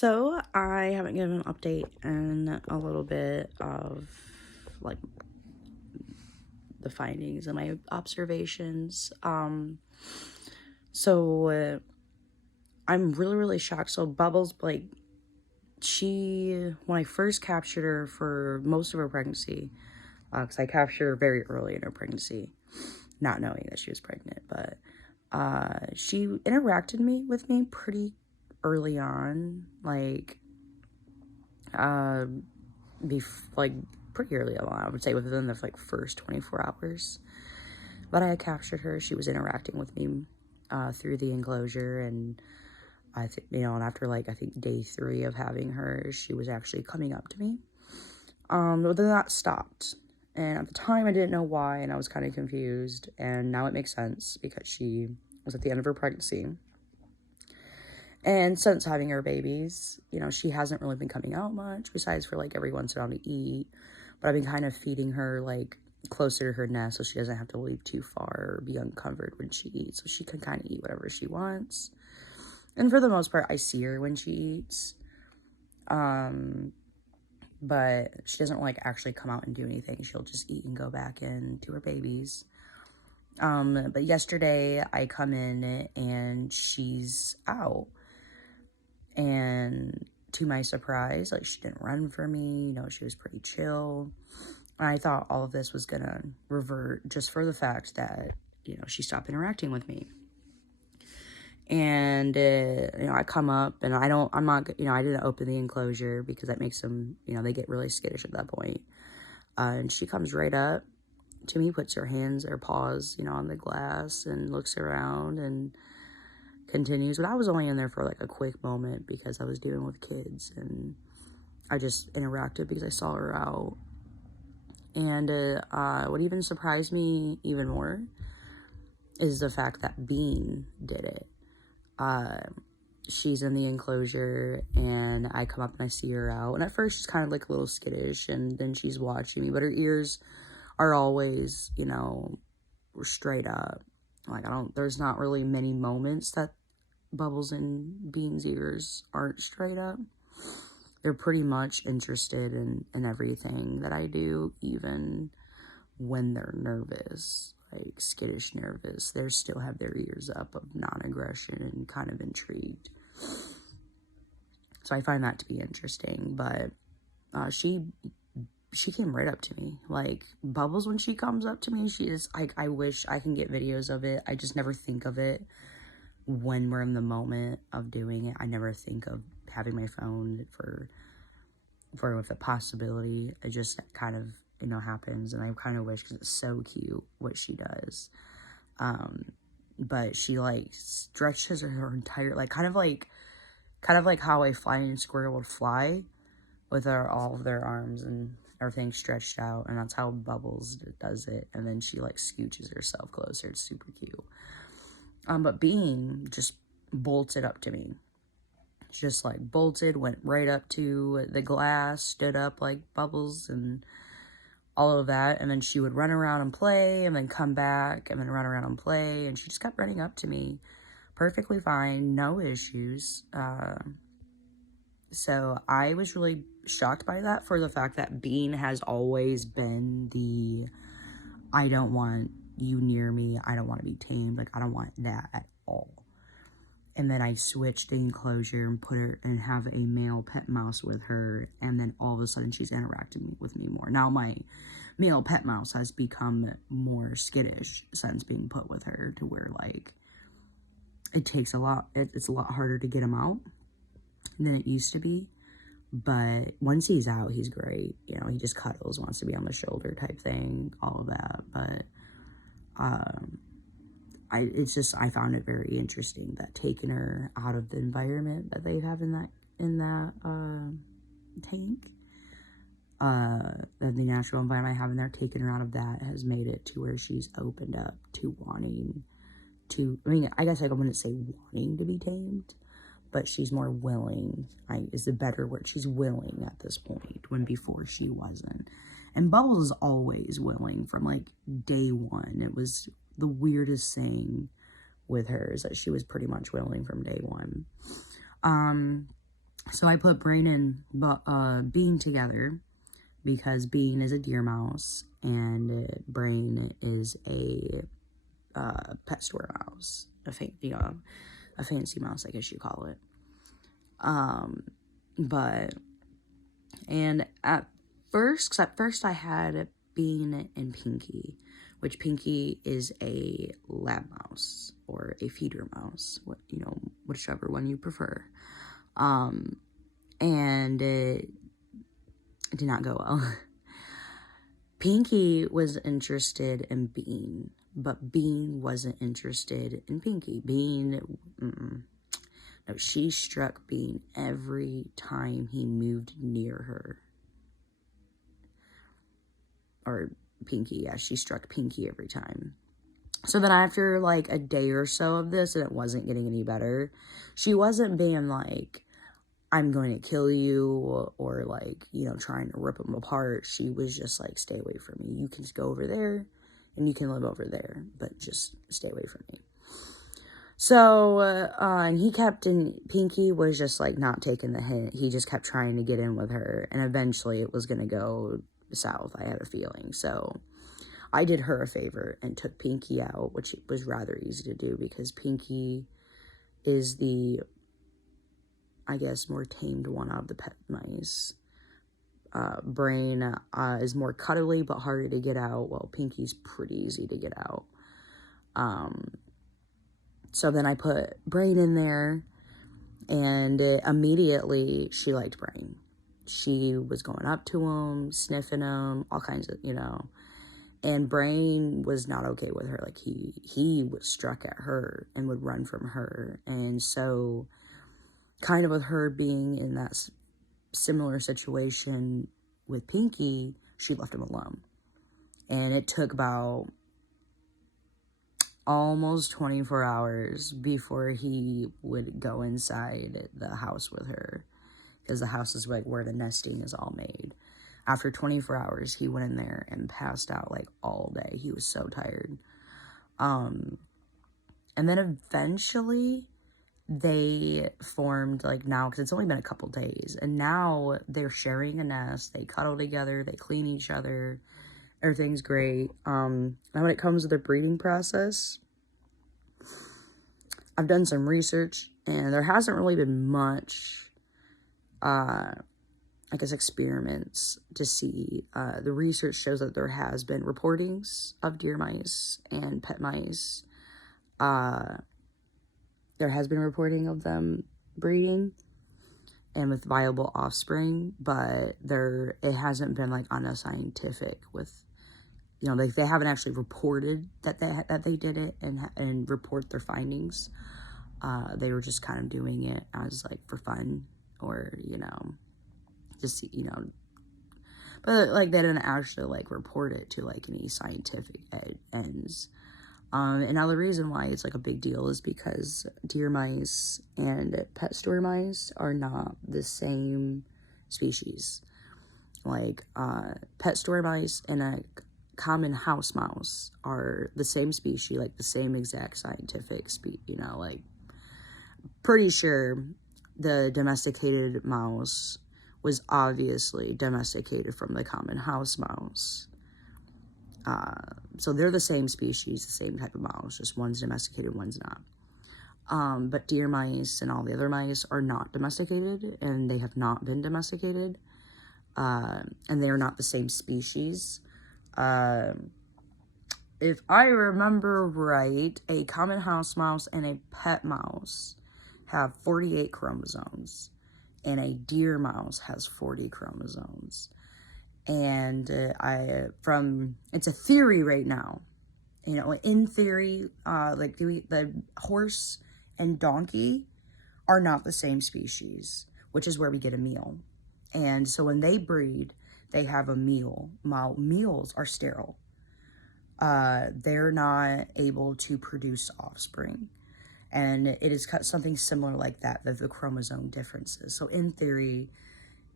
So I haven't given an update in a little bit of like the findings and my observations. So I'm really shocked. So Bubbles, like when I first captured her for most of her pregnancy, because I captured her very early in her pregnancy, not knowing that she was pregnant, but she interacted with me pretty early on, uh, like pretty early on, I would say within the first 24 hours. But I had captured her. She was interacting with me through the enclosure, and I think, and after I think day 3 of having her, she was actually coming up to me. But then that stopped. And at the time, I didn't know why, and I was kind of confused. And now it makes sense because she was at the end of her pregnancy. And since having her babies, she hasn't really been coming out much, besides for every once in a while to eat. But I've been kind of feeding her closer to her nest so she doesn't have to leave too far or be uncovered when she eats. So she can kind of eat whatever she wants. And for the most part, I see her when she eats. But she doesn't actually come out and do anything. She'll just eat and go back in to her babies. But yesterday I come in and she's out. And to my surprise, she didn't run for me. She was pretty chill. And I thought all of this was gonna revert just for the fact that, she stopped interacting with me. And, I come up and I didn't open the enclosure because that makes them, they get really skittish at that point. And she comes right up to me, puts her paws, on the glass and looks around and continues. But I was only in there for a quick moment because I was dealing with kids, and I just interacted because I saw her out. And what even surprised me even more is the fact that Bean did it. She's in the enclosure and I come up and I see her out, and at first she's kind of a little skittish, and then she's watching me, but her ears are always, straight up. There's not really many moments that Bubbles and Bean's ears aren't straight up. They're pretty much interested in everything that I do, even when they're nervous, skittish nervous. They still have their ears up of non-aggression and kind of intrigued. So I find that to be interesting. But she came right up to me. Bubbles, when she comes up to me, she is I wish I can get videos of it. I just never think of it when we're in the moment of doing it. I never think of having my phone for the possibility. It just kind of happens, and I kind of wish, because it's so cute what she does. But she stretches her entire kind of like how a flying squirrel would fly, with all of their arms and everything stretched out, and that's how Bubbles does it. And then she scooches herself closer. It's super cute. But Bean just bolted up to me. She just bolted, went right up to the glass, stood up like Bubbles and all of that. And then she would run around and play, and then come back and then run around and play. And she just kept running up to me. Perfectly fine, no issues. So I was really shocked by that, for the fact that Bean has always been the, I don't want you near me, I don't want to be tamed, I don't want that at all. And then I switched the enclosure and put her and have a male pet mouse with her, and then all of a sudden she's interacting with me more. Now my male pet mouse has become more skittish since being put with her, to where it takes a lot, it's a lot harder to get him out than it used to be. But once he's out, he's great. He just cuddles, wants to be on the shoulder type thing, all of that. But I found it very interesting that taking her out of the environment that they have in that tank, the natural environment I have in there, taking her out of that has made it to where she's opened up to wanting to, I guess I wouldn't say wanting to be tamed, but she's more willing, is the better word. She's willing at this point, when before she wasn't. And Bubbles is always willing from day one. It was the weirdest thing with her, is that she was pretty much willing from day one. So I put Brain and Bean together because Bean is a deer mouse and Brain is a pet store mouse, a fancy mouse, I guess you call it. But and at first I had Bean and Pinky, which Pinky is a lab mouse or a feeder mouse, whichever one you prefer. And it did not go well. Pinky was interested in Bean, but Bean wasn't interested in Pinky. No, she struck Bean every time he moved near her. Or Pinky, yeah, she struck Pinky every time. So then after like a day or so of this, and it wasn't getting any better, she wasn't being like, I'm going to kill you, or like, trying to rip him apart. She was just like, stay away from me. You can just go over there, and you can live over there, but just stay away from me. So, and Pinky was just like not taking the hint. He just kept trying to get in with her, and eventually it was going to go south, I had a feeling. So I did her a favor and took Pinky out, which was rather easy to do because Pinky is the, I guess, more tamed one of the pet mice. Brain is more cuddly but harder to get out, while Pinky's pretty easy to get out. So then I put Brain in there, and immediately she liked Brain. She was going up to him, sniffing him, all kinds of, and Brain was not okay with her. Like, he was struck at her and would run from her. And so, kind of with her being in that similar situation with Pinky, she left him alone. And it took about almost 24 hours before he would go inside the house with her, because the house is like where the nesting is all made. After 24 hours, he went in there and passed out like all day. He was so tired. And then eventually they formed, like, now, because it's only been a couple days, and now they're sharing a nest. They cuddle together, they clean each other, everything's great. Now when it comes to the breeding process, I've done some research, and there hasn't really been much, I guess, experiments to see. The research shows that there has been reportings of deer mice and pet mice. There has been reporting of them breeding and with viable offspring, but it hasn't been like on a scientific with, they haven't actually reported that they did it and report their findings. They were just kind of doing it as like for fun, or just but like they didn't actually like report it to like any scientific ends. And now the reason why it's like a big deal is because deer mice and pet store mice are not the same species. Like, pet store mice and a common house mouse are the same species, like the same exact scientific like, pretty sure the domesticated mouse was obviously domesticated from the common house mouse. So they're the same species, the same type of mouse, just one's domesticated, one's not. But deer mice and all the other mice are not domesticated, and they have not been domesticated, and they're not the same species. If I remember right, a common house mouse and a pet mouse have 48 chromosomes, and a deer mouse has 40 chromosomes. And it's a theory right now. In theory, like the horse and donkey are not the same species, which is where we get a meal. And so when they breed, they have a meal. Meals are sterile. They're not able to produce offspring. And it is something similar like that, the chromosome differences. So in theory,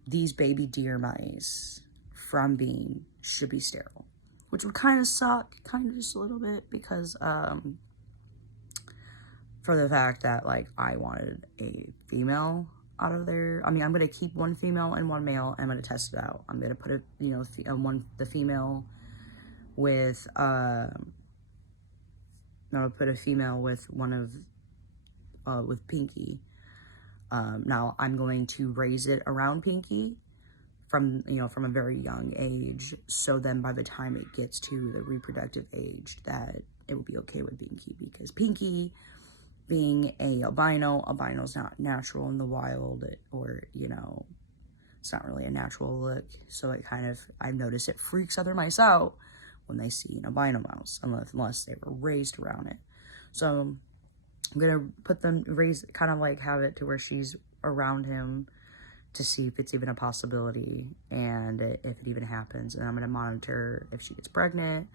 these baby deer mice from Bean should be sterile, which would kind of suck, kind of just a little bit, because for the fact that like I wanted a female out of there. I mean, I'm going to keep one female and one male. I'm going to test it out. I'm going to put the female with, I'm going to put a female with with Pinky. Now I'm going to raise it around Pinky from a very young age. So then by the time it gets to the reproductive age, that it will be okay with Pinky, because Pinky, being albino's not natural in the wild, or, it's not really a natural look. So it I've noticed it freaks other mice out when they see an albino mouse, unless they were raised around it. So I'm gonna have it to where she's around him to see if it's even a possibility, and if it even happens. And I'm gonna monitor if she gets pregnant,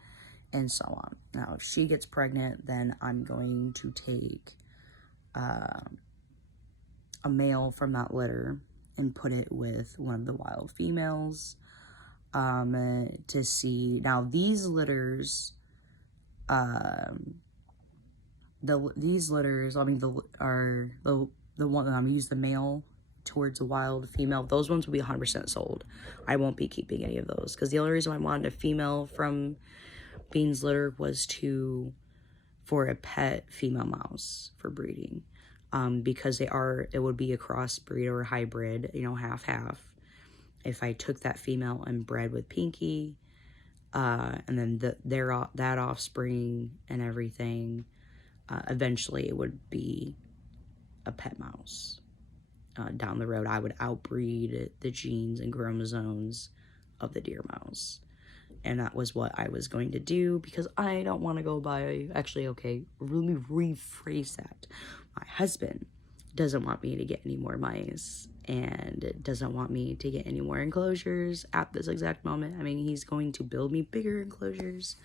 and so on. Now, if she gets pregnant, then I'm going to take a male from that litter and put it with one of the wild females, to see. Now, these litters, these litters, I mean, are the one that I'm use the male towards a wild female. Those ones will be 100% sold. I won't be keeping any of those, because the only reason I wanted a female from Bean's litter was for a pet female mouse for breeding, because it would be a crossbreed or a hybrid, half. If I took that female and bred with Pinky, and then that offspring and everything, eventually it would be a pet mouse. Down the road, I would outbreed the genes and chromosomes of the deer mouse. And that was what I was going to do, because I don't want to go by, actually, okay, let me rephrase that. My husband doesn't want me to get any more mice, and doesn't want me to get any more enclosures at this exact moment. I mean, he's going to build me bigger enclosures.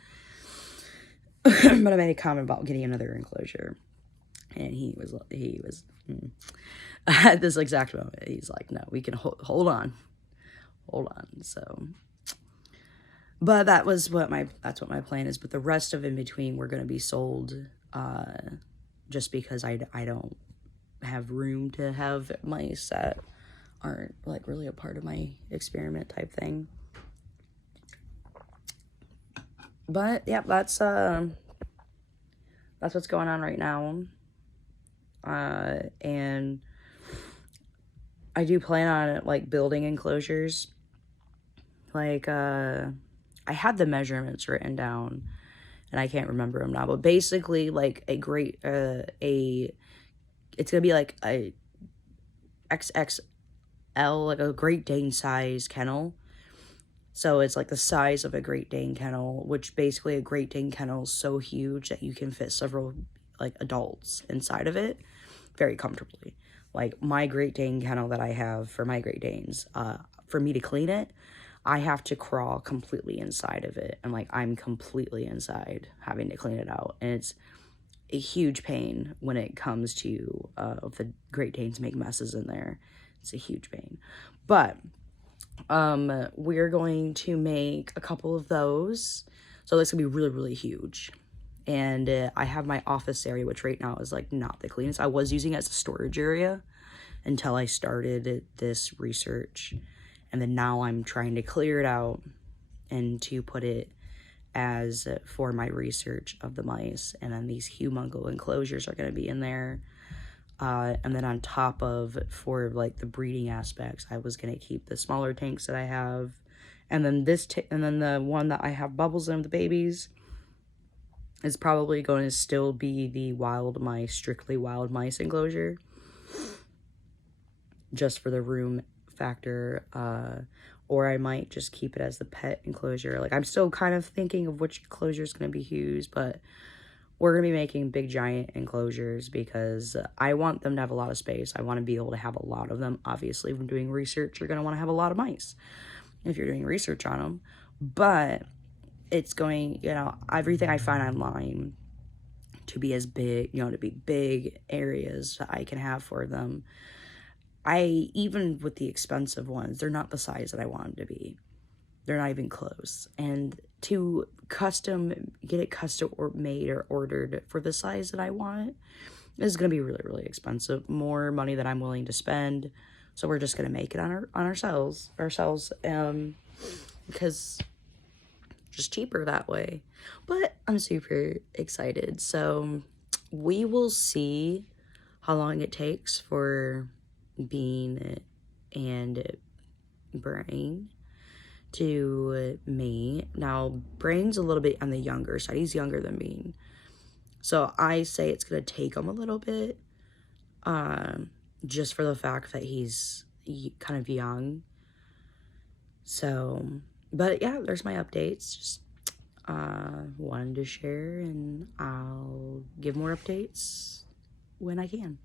But I made a comment about getting another enclosure, and he was at this exact moment, he's like, no, we can hold on. So, but that's what my plan is. But the rest of in between, we're going to be sold, just because I don't have room to have mice that aren't like really a part of my experiment type thing. But yeah, that's what's going on right now. And I do plan on like building enclosures. Like, I had the measurements written down, and I can't remember them now, but basically like it's gonna be like a XXL, like a Great Dane size kennel. So it's like the size of a Great Dane kennel, which basically a Great Dane kennel is so huge that you can fit several like adults inside of it very comfortably. Like my Great Dane kennel that I have for my Great Danes, for me to clean it, I have to crawl completely inside of it. And like I'm completely inside having to clean it out. And it's a huge pain when it comes to if the Great Danes make messes in there. It's a huge pain. But we're going to make a couple of those. So this will be really, really huge. And I have my office area, which right now is like not the cleanest. I was using it as a storage area until I started this research. And then now I'm trying to clear it out and to put it as for my research of the mice. And then these humongo enclosures are going to be in there. And then on top of, for like the breeding aspects, I was going to keep the smaller tanks that I have. And then and then the one that I have bubbles in, the babies, is probably going to still be the wild mice, strictly wild mice enclosure, just for the room factor. Or I might just keep it as the pet enclosure. Like I'm still kind of thinking of which enclosure is going to be used, but we're going to be making big giant enclosures because I want them to have a lot of space. I want to be able to have a lot of them. Obviously, when doing research, you're going to want to have a lot of mice if you're doing research on them. But it's going, everything I find online to be as big, to be big areas that I can have for them. Even with the expensive ones, they're not the size that I want them to be. They're not even close. And to get it custom or made or ordered for the size that I want This is going to be really, really expensive. More money than I'm willing to spend. So we're just going to make it on ourselves, because just cheaper that way. But I'm super excited. So we will see how long it takes for Bean and Brain to mate. Now, Brain's a little bit on the younger side. He's younger than Bean. So I say it's going to take him a little bit, just for the fact that he's kind of young. So, but yeah, there's my updates. Just wanted to share, and I'll give more updates when I can.